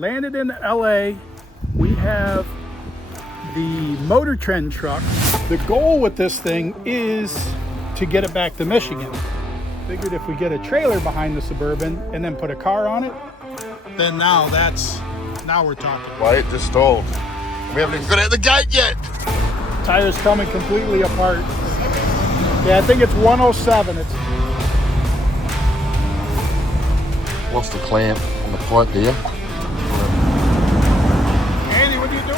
landed in LA. We have the Motor Trend truck. The goal with this thing is to get it back to Michigan. Figured if we get a trailer behind the Suburban and then put a car on it, then now we're talking. Why it just stalled? We haven't even got at the gate yet. Tires coming completely apart. Yeah, I think it's 107. It's lost the clamp on the pipe there. Andy, what are you doing?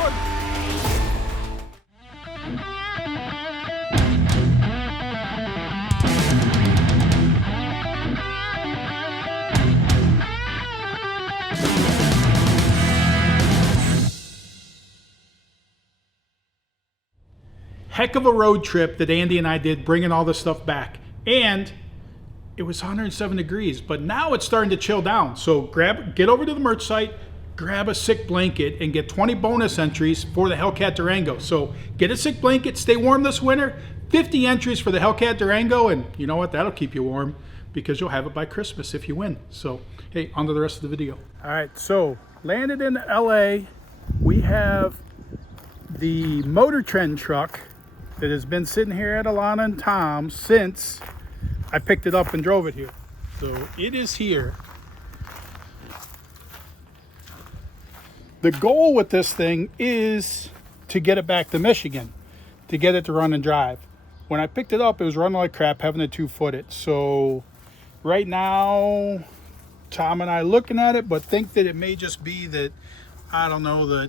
Heck of a road trip that Andy and I did bringing all this stuff back. And it was 107 degrees, but now it's starting to chill down. So get over to the merch site, grab a sick blanket, and get 20 bonus entries for the Hellcat Durango. So get a sick blanket, stay warm this winter, 50 entries for the Hellcat Durango, and you know what, that'll keep you warm because you'll have it by Christmas if you win. So hey, on to the rest of the video. All right, so landed in LA. We have the Motor Trend truck that has been sitting here at Alana and Tom's since I picked it up and drove it here. So it is here. The goal with this thing is to get it back to Michigan, to get it to run and drive. When I picked it up, it was running like crap, having to 2-foot it. So right now, Tom and I looking at it, but think that it may just be that, I don't know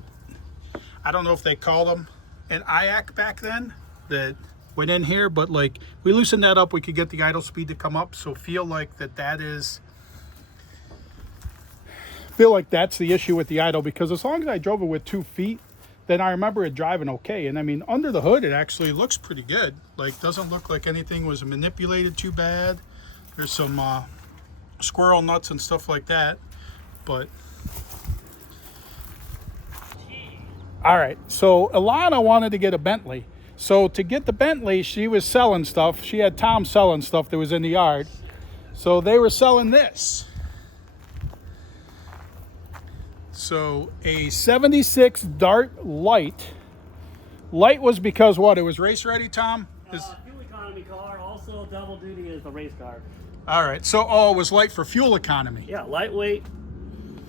if they called them an IAC back then, that went in here, but like we loosened that up, we could get the idle speed to come up. So feel like that's the issue with the idle, because as long as I drove it with 2 feet, then I remember it driving okay. And I mean, under the hood, it actually looks pretty good. Like, doesn't look like anything was manipulated too bad. There's some squirrel nuts and stuff like that, but all right. So Alana wanted to get a Bentley. So to get the Bentley, she was selling stuff. She had Tom selling stuff that was in the yard. So they were selling this. So a 76 Dart Light. Light was because what? It was race ready, Tom? Fuel economy car, also double duty as a race car. All right. So it was light for fuel economy. Yeah, lightweight,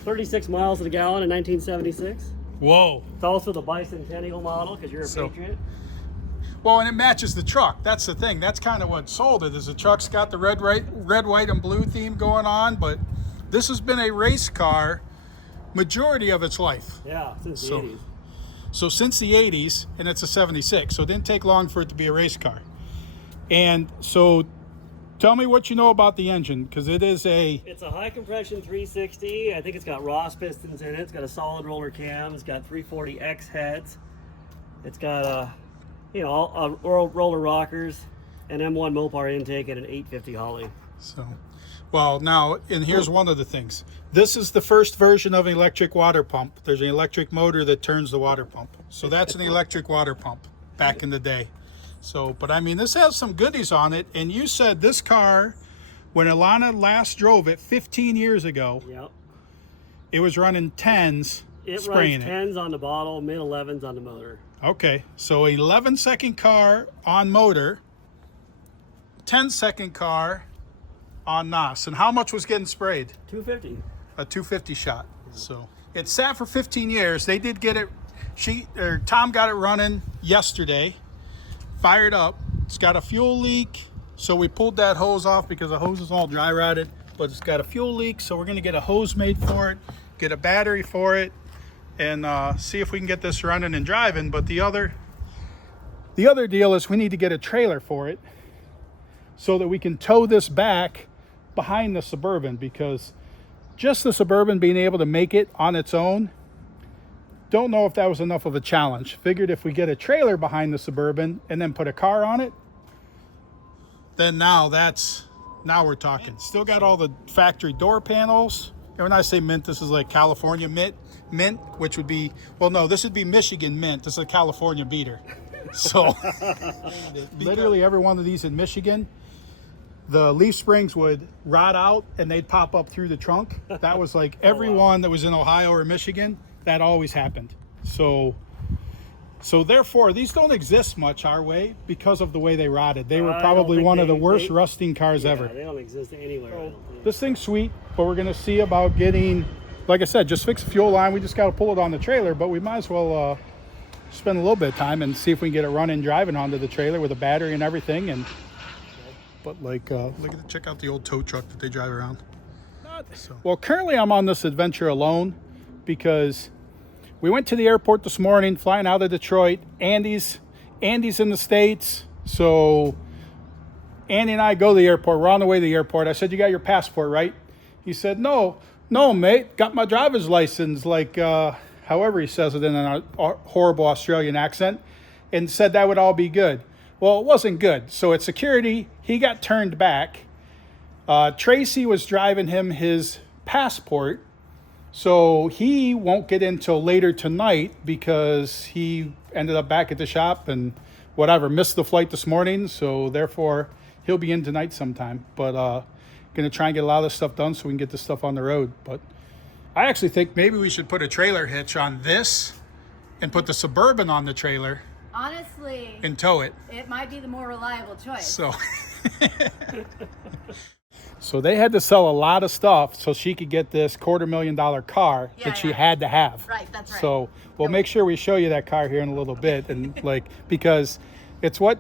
36 miles to the gallon in 1976. Whoa. It's also the bicentennial model because you're a patriot. Well, and it matches the truck. That's the thing. That's kind of what sold it. Is the truck's got the red, white, and blue theme going on, but this has been a race car majority of its life. Yeah, since the 80s. So since the 80s, and it's a 76, so it didn't take long for it to be a race car. And so tell me what you know about the engine, because it's a high compression 360. I think it's got Ross pistons in it. It's got a solid roller cam. It's got 340X heads. It's got roller rockers, an M1 Mopar intake, and an 850 Holly. So, well, now, and here's one of the things. This is the first version of an electric water pump. There's an electric motor that turns the water pump. So that's an electric water pump back in the day. So, but I mean, this has some goodies on it. And you said this car, when Alana last drove it 15 years ago, yep, it was running 10s, spraying it. It runs 10s on the bottle, mid 11s on the motor. Okay, so 11-second car on motor, 10-second car on NOS. And how much was getting sprayed? 250. A 250 shot. So it sat for 15 years. They did get it. Tom got it running yesterday. Fired up. It's got a fuel leak, so we pulled that hose off because the hose is all dry rotted. But it's got a fuel leak, so we're gonna get a hose made for it, get a battery for it, and see if we can get this running and driving. But the other deal is we need to get a trailer for it so that we can tow this back behind the Suburban, because just the Suburban being able to make it on its own, don't know if that was enough of a challenge. Figured if we get a trailer behind the Suburban and then put a car on it, then now we're talking. Still got all the factory door panels. And when I say mint, this is like California mint, which would be, well, no, this would be Michigan mint. This is a California beater. So literally every one of these in Michigan the leaf springs would rot out and they'd pop up through the trunk. That was like everyone that was in Ohio or Michigan, that always happened. So therefore, these don't exist much our way because of the way they rotted. They were probably one of the worst rusting cars ever. They don't exist anywhere. I don't think. This thing's sweet, but we're going to see about getting, like I said, just fix the fuel line. We just got to pull it on the trailer, but we might as well spend a little bit of time and see if we can get it running, driving onto the trailer with a battery and everything. And but like, check out the old tow truck that they drive around. Well, currently I'm on this adventure alone because we went to the airport this morning, flying out of Detroit. Andy's in the States, so Andy and I go to the airport. We're on the way to the airport. I said, "You got your passport, right?" He said, No, mate. Got my driver's license." Like, however he says it in a horrible Australian accent, and said that would all be good. Well, it wasn't good. So at security, he got turned back. Tracy was driving him his passport. So he won't get in till later tonight because he ended up back at the shop and whatever, missed the flight this morning. So therefore, he'll be in tonight sometime. But going to try and get a lot of this stuff done so we can get this stuff on the road. But I actually think maybe we should put a trailer hitch on this and put the Suburban on the trailer. Honestly, And tow it. it might be the more reliable choice. So they had to sell a lot of stuff so she could get this $250,000 car that she had to have. Right, that's right. So we'll make sure we show you that car here in a little bit, and like, because it's what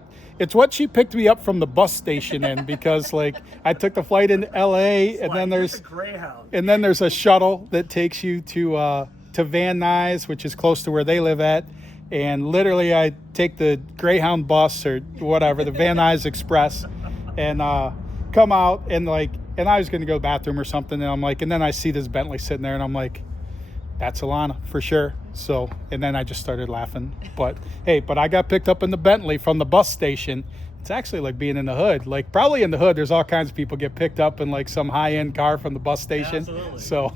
she picked me up from the bus station in, because like I took the flight into LA, and then there's Greyhound. and then there's a shuttle that takes you to Van Nuys, which is close to where they live at. And literally I take the Greyhound bus or whatever, the Van Nuys Express, and come out and I was going to go to the bathroom or something. And I'm like, and then I see this Bentley sitting there and I'm like, that's Alana for sure. So, and then I just started laughing. But hey, I got picked up in the Bentley from the bus station. It's actually like being in the hood. Like probably in the hood, there's all kinds of people get picked up in like some high-end car from the bus station. Absolutely. So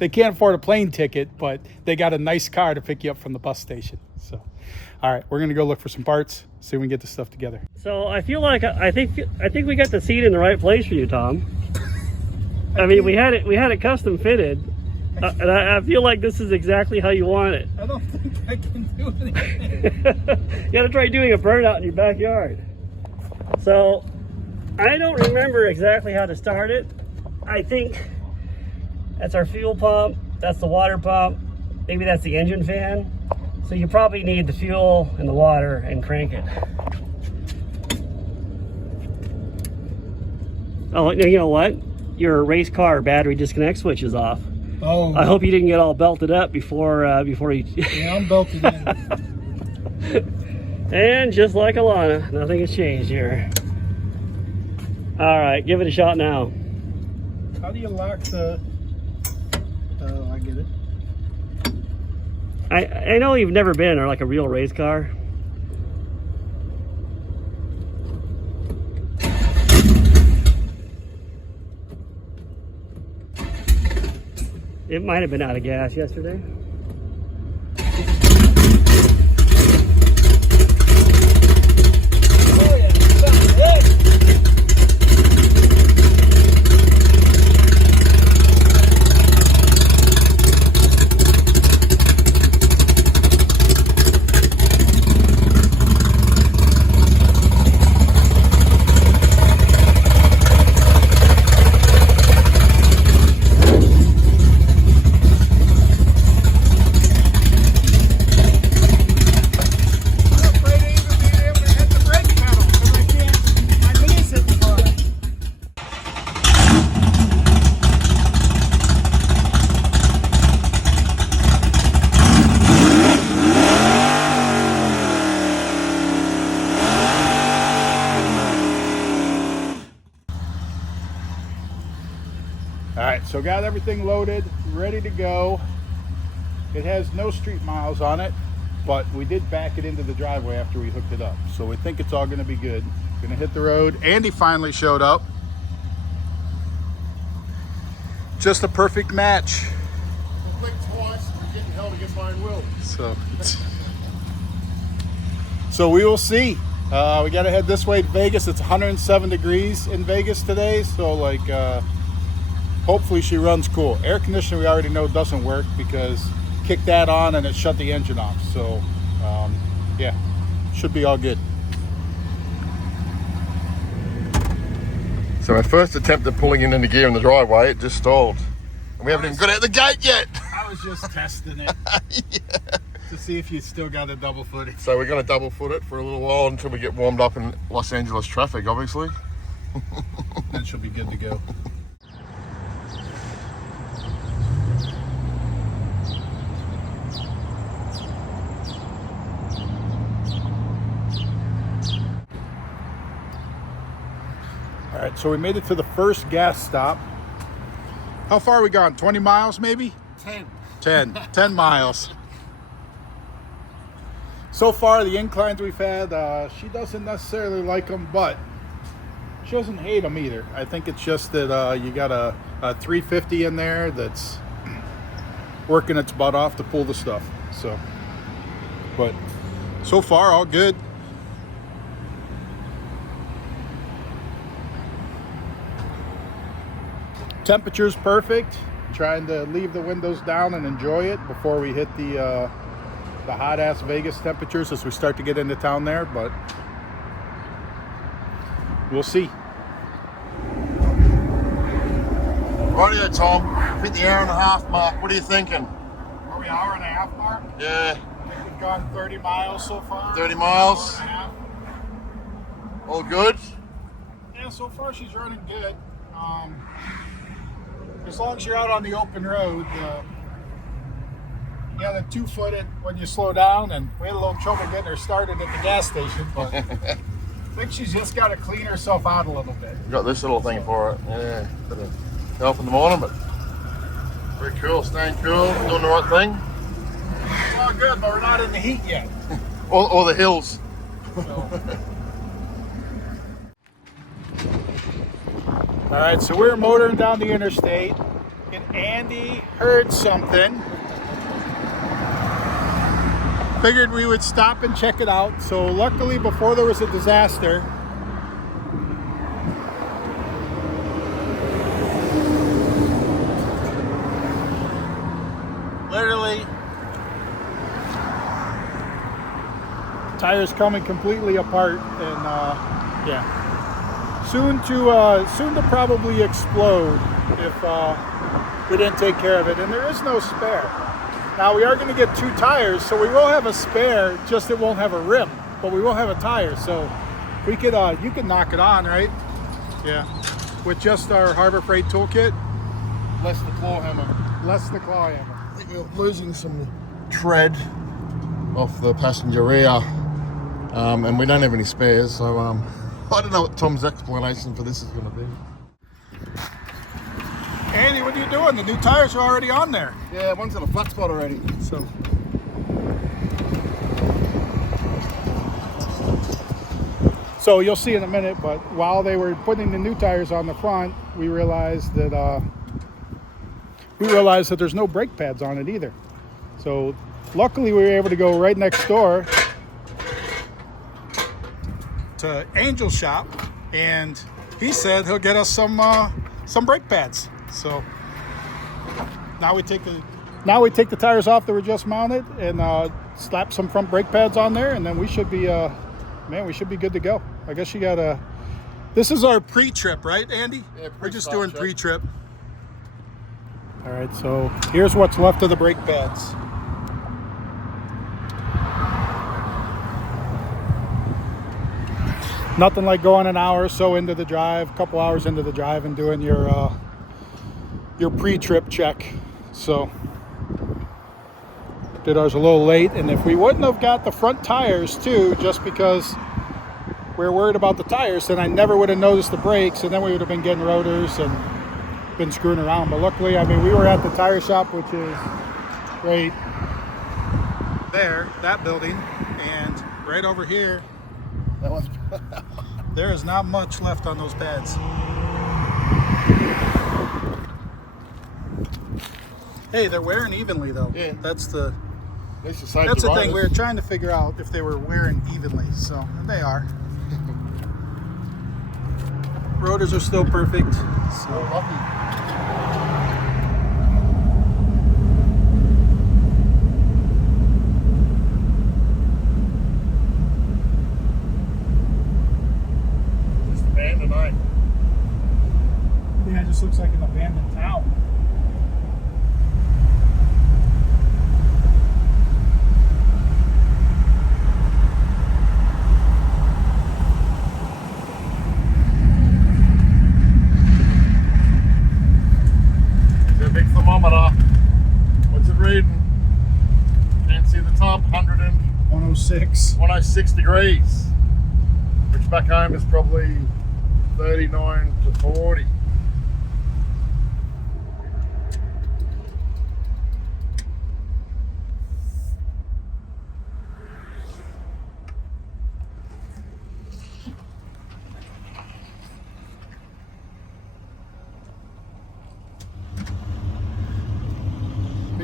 they can't afford a plane ticket, but they got a nice car to pick you up from the bus station. So, all right, we're going to go look for some parts, see if we can get this stuff together. So I feel like I think we got the seat in the right place for you, Tom. I mean, we had it custom fitted, and I feel like this is exactly how you want it. I don't think I can do anything. You got to try doing a burnout in your backyard. So I don't remember exactly how to start it. I think that's our fuel pump. That's the water pump. Maybe that's the engine fan. So you probably need the fuel and the water and crank it. Oh, you know what? Your race car battery disconnect switch is off. Oh, I hope you didn't get all belted up before you. yeah, I'm belted in. And just like Alana, nothing has changed here. All right, give it a shot now. How do you lock the... Oh, I get it. I know you've never been in like a real race car. It might have been out of gas yesterday. All right, so got everything loaded, ready to go. It has no street miles on it, but we did back it into the driveway after we hooked it up. So we think it's all gonna be good. Gonna hit the road. Andy finally showed up. Just a perfect match. Click twice, you're getting held against my own will. So we will see. We got to head this way to Vegas. It's 107 degrees in Vegas today, so like hopefully she runs cool. Air conditioning we already know doesn't work because kick that on and it shut the engine off. So yeah, should be all good. So our first attempt at pulling it into gear in the driveway, it just stalled. And we haven't even got out the gate yet. I was just testing it to see if you still got a double footed. So we're going to double foot it for a little while until we get warmed up in Los Angeles traffic, obviously. Then she'll be good to go. All right, so we made it to the first gas stop. How far are we gone? 20 miles maybe? 10 miles. So far, the inclines we've had, she doesn't necessarily like them, but she doesn't hate them either. I think it's just that you got a 350 in there that's working its butt off to pull the stuff. So, but so far, all good. Temperature's perfect. Trying to leave the windows down and enjoy it before we hit the hot ass Vegas temperatures as we start to get into town there, but we'll see. Rightio, Tom. Hit the hour and a half mark. What are you thinking? Are we hour and a half mark? Yeah, I think we've gone 30 miles so far. 30 miles. Hour and a half. All good? Yeah, so far she's running good. As long as you're out on the open road, yeah, the 2-footed when you slow down, and we had a little trouble getting her started at the gas station, but I think she's just got to clean herself out a little bit. Got this little thing for it. Yeah, bit of help in the morning, but very cool. Staying cool, doing the right thing. It's all good, but we're not in the heat yet. Or the hills. So. All right, so we're motoring down the interstate, and Andy heard something. Figured we would stop and check it out. So luckily, before there was a disaster, literally, tires coming completely apart, and yeah. Soon to probably explode if we didn't take care of it, and there is no spare. Now we are going to get 2 tires, so we will have a spare. Just it won't have a rim, but we will have a tire. So we could you can knock it on, right? Yeah, with just our Harbor Freight toolkit, Less the claw hammer. less the claw hammer. I think we're losing some tread off the passenger rear, and we don't have any spares, so I don't know what Tom's explanation for this is going to be. Andy, what are you doing? The new tires are already on there. Yeah, one's in a flat spot already. So you'll see in a minute, but while they were putting the new tires on the front, we realized that there's no brake pads on it either. So luckily we were able to go right next door to Angel's shop, and he said he'll get us some brake pads. So now we take the tires off that were just mounted and slap some front brake pads on there, and then we should be we should be good to go. I guess you got this is our pre-trip, right, Andy? Yeah, we're just doing trip. pre-trip. All right, so here's what's left of the brake pads. Nothing like going an hour or so into the drive, a couple hours into the drive, and doing your pre-trip check. So did ours a little late, and if we wouldn't have got the front tires too, just because we're worried about the tires, then I never would have noticed the brakes, and then we would have been getting rotors and been screwing around. But luckily, I mean, we were at the tire shop, which is right there, that building, and right over here. That one's There is not much left on those pads. Hey, they're wearing evenly though. Yeah. That's the That's the thing. We were trying to figure out if they were wearing evenly. So they are. Rotors are still perfect. So So lucky. Just abandoned, eh? yeah, it just looks like an abandoned town. The big thermometer. What's it reading? Can't see the top. 106. 106 degrees. Which back home is probably 39 to 40.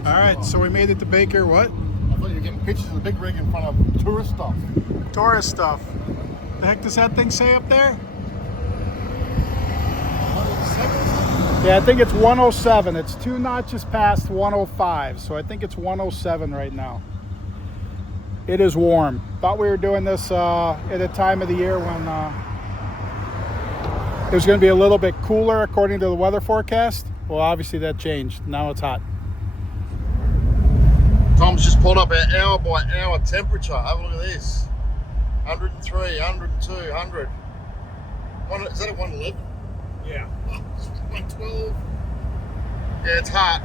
All right, so we made it to Baker. What? I thought you were getting pictures of the big rig in front of tourist stuff. Tourist stuff. The heck does that thing say up there? Yeah, I think it's 107. It's 2 notches past 105, so I think it's 107 right now. It is warm. Thought we were doing this at a time of the year when it was going to be a little bit cooler according to the weather forecast. Well, obviously that changed. Now it's hot. Tom's just pulled up our hour by hour temperature. Have a look at this. 103, 102, 100. Is that at 111? Yeah. 112. Yeah, it's hot.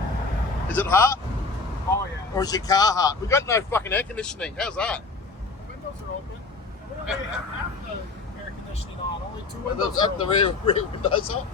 Is it hot? Oh yeah. Or is your car hot? We've got no fucking air conditioning. How's that? Windows are open. We don't really have the air conditioning on. Only 2 windows. Windows up, the rear windows up.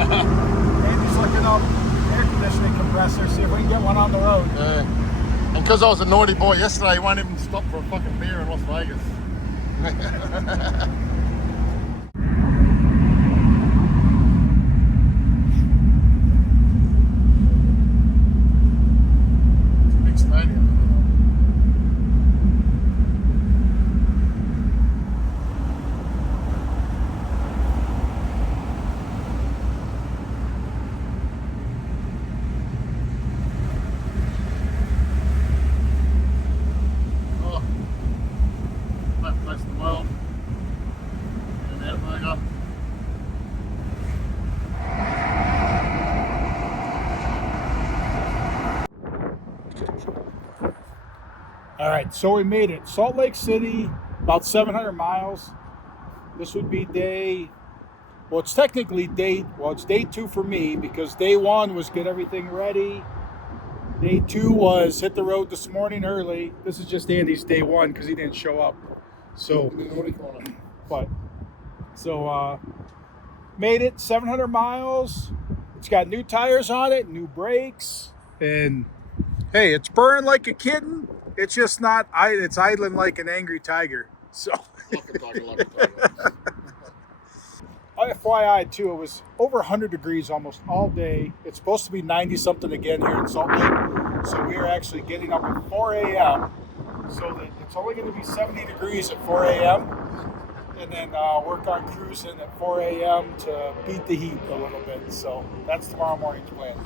Andy's looking up air conditioning compressor, see if we can get one on the road. Yeah. And because I was a naughty boy yesterday, he won't even stop for a fucking beer in Las Vegas. It's a big stadium. Oh, that place in the world. And that burger. All right, so we made it. Salt Lake City, about 700 miles. This would be it's technically it's day 2 for me because day 1 was get everything ready. Day 2 was hit the road this morning early. This is just Andy's day 1 because he didn't show up. So, made it 700 miles. It's got new tires on it, new brakes, and hey, it's burning like a kitten. It's just not. It's idling like an angry tiger. So, FYI too, it was over 100 degrees almost all day. It's supposed to be 90 something again here in Salt Lake. So we are actually getting up at 4 a.m. So that it's only going to be 70 degrees at 4 a.m. And then work on cruising at 4 a.m. to beat the heat a little bit. So that's tomorrow morning's plan.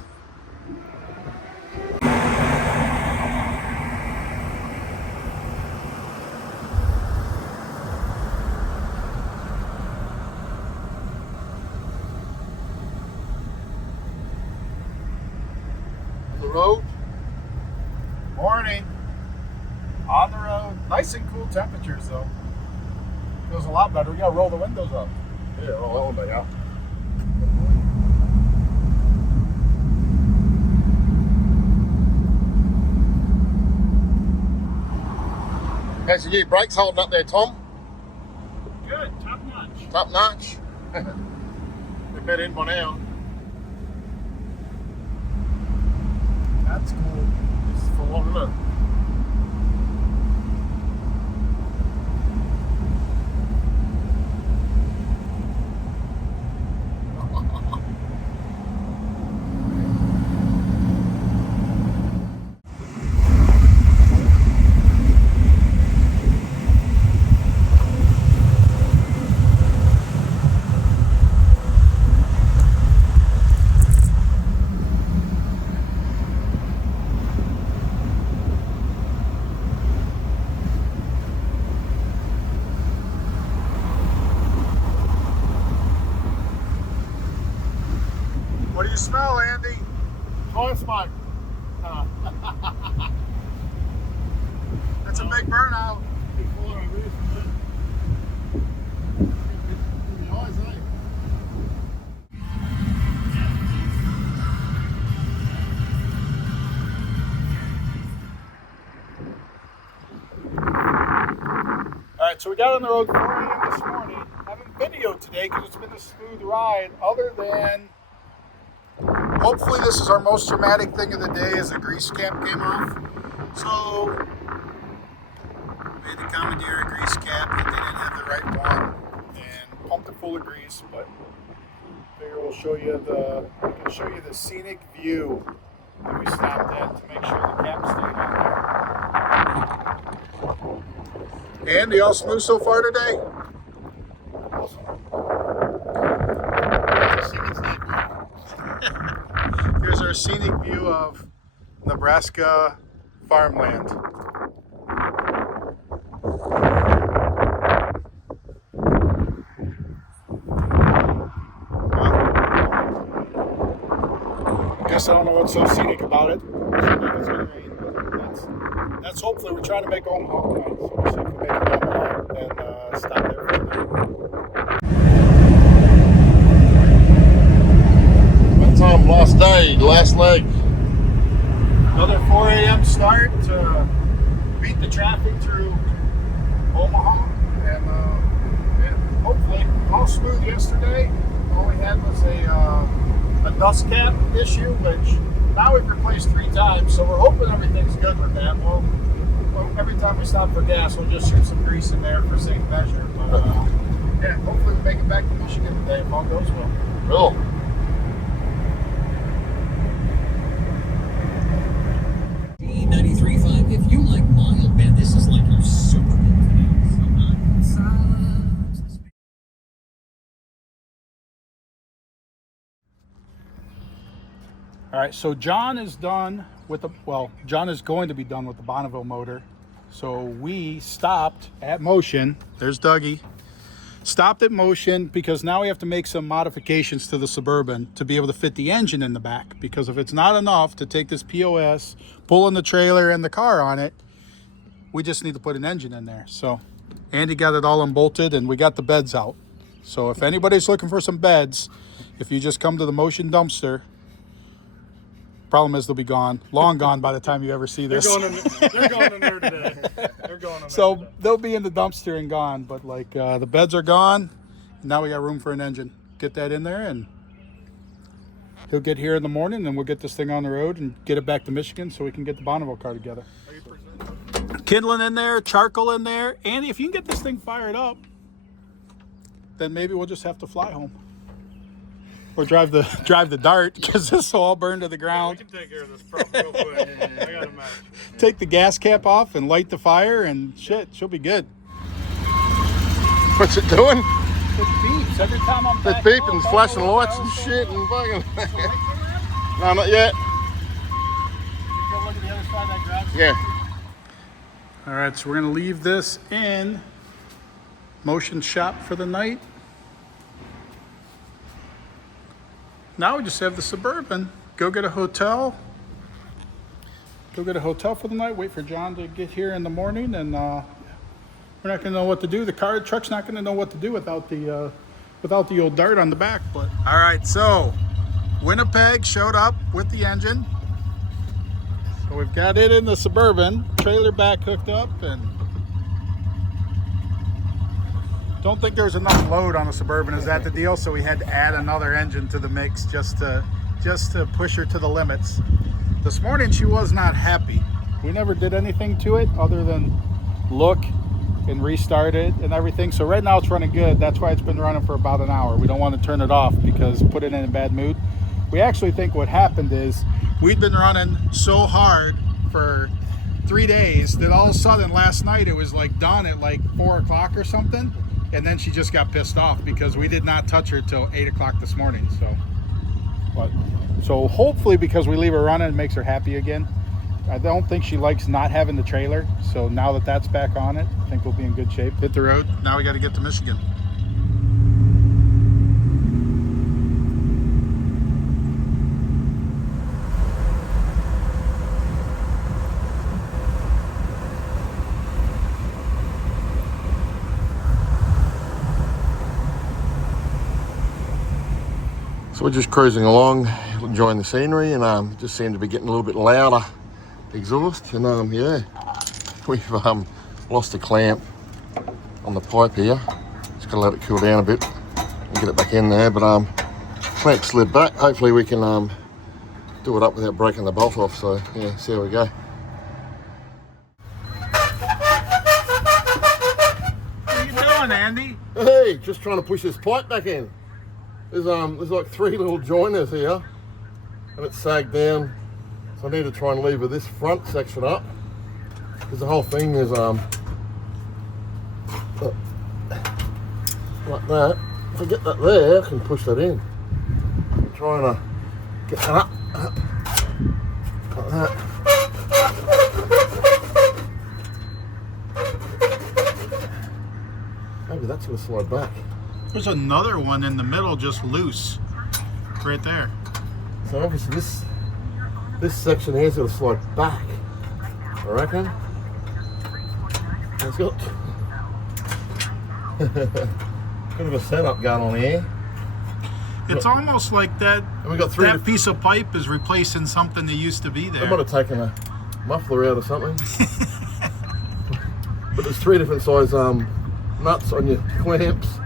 The road. Morning. On the road. Nice and cool temperatures though. Feels a lot better. We gotta roll the windows up. Yeah, roll that one out. How's your new brakes holding up there, Tom? Good, top notch. Top notch. They're better in by now. That's cool. This is full on, isn't it? What do you smell, Andy? Tire smoke. That's a big burnout. Before I move from it. In the eyes, eh? All right, so we got on the road 4 a.m. this morning. Haven't videoed today because it's been a smooth ride, other than hopefully this is our most dramatic thing of the day as the grease cap came off. So we had to commandeer a grease cap that they didn't have the right one and pumped it full of grease, but figure we'll show you the scenic view that we stopped at to make sure the cap stayed on there. Andy, all smooth so far today? Here's our scenic view of Nebraska farmland. Guess I don't know what's so scenic about it. It's gonna rain, but that's hopefully we're trying to make Omaha tonight, so we'll see if we make it to Omaha and stop there for the night. What time? Last day, last leg. Another 4 a.m. start to beat the traffic through Omaha, and yeah, hopefully all smooth yesterday. All we had was a dust cap issue, which now we've replaced 3 times, so we're hoping everything's good with that. Well, every time we stop for gas, we'll just shoot some grease in there for safe measure. But yeah, hopefully we make it back to Michigan today if all goes well. Cool. If you like mild, man, this is like your Suburban. All right, so John is done with John is going to be done with the Bonneville motor. So we stopped at Motion. There's Dougie. Stopped at Motion because now we have to make some modifications to the Suburban to be able to fit the engine in the back. Because if it's not enough to take this POS, pull in the trailer and the car on it, we just need to put an engine in there. So Andy got it all unbolted and we got the beds out. So if anybody's looking for some beds, if you just come to the Motion dumpster, problem is they'll be gone, long gone by the time you ever see this. They're going in there today. They're going in there So today. they'll be in the dumpster and gone, but like the beds are gone. Now we got room for an engine. Get that in there and he'll get here in the morning and we'll get this thing on the road and get it back to Michigan so we can get the Bonneville car together. Kindling in there, charcoal in there. Andy, if you can get this thing fired up, then maybe we'll just have to fly home. Or drive the Dart because this will all burn to the ground. We can take care of this problem real quick. I got a match. Take the gas cap off and light the fire and shit, she'll be good. What's it doing? It beeps every time I'm It's back beeping, up, it's I flashing don't know what lights the and hell's shit going and on. fucking. Is the light coming out? No, not yet. Go look at the other side of that garage. Yeah. All right, so we're gonna leave this in Motion shop for the night. Now we just have the Suburban. Go get a hotel. Go get a hotel for the night. Wait for John to get here in the morning, and we're not gonna know what to do. The truck's not gonna know what to do without the old Dart on the back. But all right, so Winnipeg showed up with the engine. So we've got it in the Suburban, trailer back hooked up, and Don't think there's enough load on the Suburban. Is that the deal? So we had to add another engine to the mix just to push her to the limits. This morning she was not happy. We never did anything to it other than look and restart it and everything. So right now it's running good. That's why it's been running for about an hour. We don't want to turn it off because put it in a bad mood. We actually think what happened is we'd been running so hard for 3 days that all of a sudden last night it was like done at like 4 o'clock or something. And then she just got pissed off because we did not touch her till 8 o'clock this morning. So hopefully because we leave her running, it makes her happy again. I don't think she likes not having the trailer. So now that that's back on it, I think we'll be in good shape. Hit the road. Now we got to get to Michigan. So we're just cruising along, enjoying the scenery, and just seem to be getting a little bit louder exhaust. And yeah, we've lost a clamp on the pipe here. Just got to let it cool down a bit and get it back in there. But clamp slid back. Hopefully we can do it up without breaking the bolt off. So yeah, see how we go. What are you doing, Andy? Hey, just trying to push this pipe back in. There's like 3 little joiners here, and it's sagged down. So I need to try and lever this front section up, because the whole thing is like that. If I get that there, I can push that in. I'm trying to get that up, like that. Maybe that's gonna slide back. There's another one in the middle just loose. Right there. So obviously this section here is going to slide back, I reckon. It's got a bit of a setup going on here. It's almost like that, And we got three. that piece of pipe is replacing something that used to be I there. might have taken a muffler out or something. But there's 3 different size nuts on your clamps.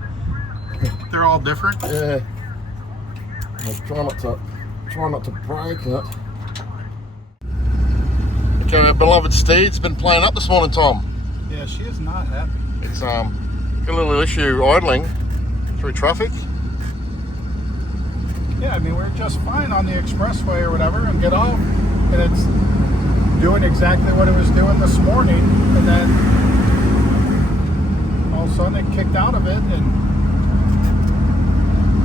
They're all different. Yeah. Try not to break it. Okay, our beloved Steed's been playing up this morning, Tom. Yeah, she is not happy. It's got a little issue idling through traffic. Yeah, I mean, we're just fine on the expressway or whatever and get off. And it's doing exactly what it was doing this morning. And then all of a sudden it kicked out of it. And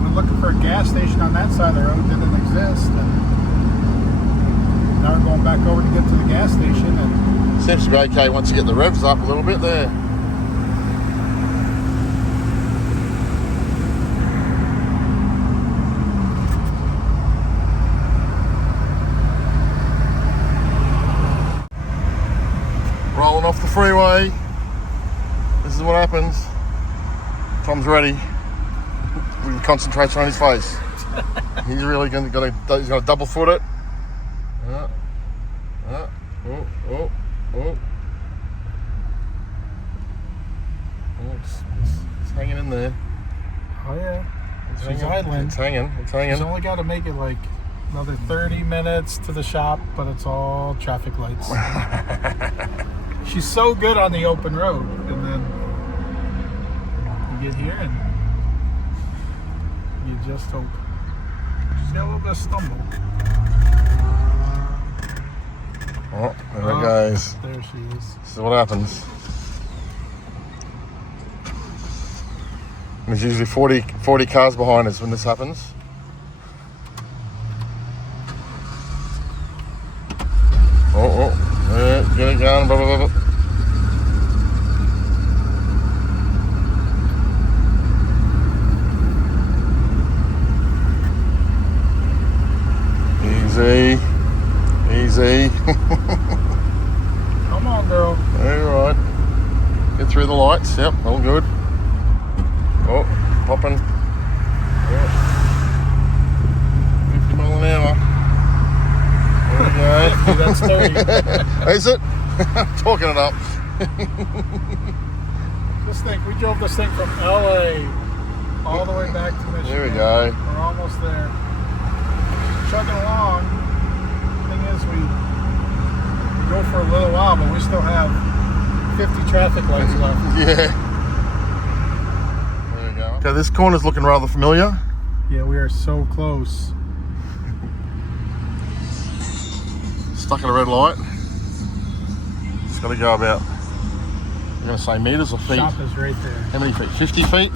we're looking for a gas station on that side of the road. Didn't exist. And now we're going back over to get to the gas station. And Seems to be okay once you get the revs up a little bit there. Rolling off the freeway. This is what happens. Tom's ready. With concentration on his face. He's really he's going to double foot it. It's hanging in there. oh yeah, It's she's hanging. idling. It's hanging. It's She's hanging. only got to make it like another 30 minutes to the shop, but it's all traffic lights. She's so good on the open road, and then you get here and you just hope. She's got a little bit of stumble. Oh, there it goes. There she is. This is what happens. There's usually 40 cars behind us when this happens. Oh, yeah, get it going, blah, blah, blah, blah. Easy. Come on, girl. All right. Get through the lights. Yep, all good. Oh, popping. Yeah. 50 mile an hour. There we go. That's 30. Is it? I'm talking it up. This thing, we drove this thing from LA all the way back to Michigan. There we go. We're almost there. Chugging along. Thing is, we go for a little while, but we still have 50 traffic lights left. Yeah. There we go. Okay, this corner's looking rather familiar. Yeah, we are so close. Stuck at a red light. It's got to go about, I'm going to say meters or feet? Shop is right there. How many feet? 50 feet?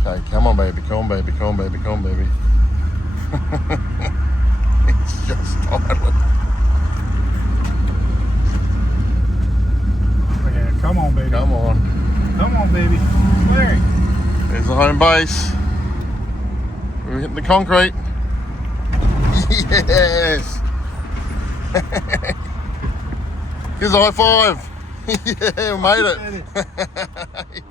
Okay, come on, baby. Come on, baby. Come on, baby. Come on, baby. It's just idling. Yeah, come on, baby. Come on. Come on, baby. Larry. There's the home base. We're hitting the concrete. Yes. Here's a high five. Yeah, we made it.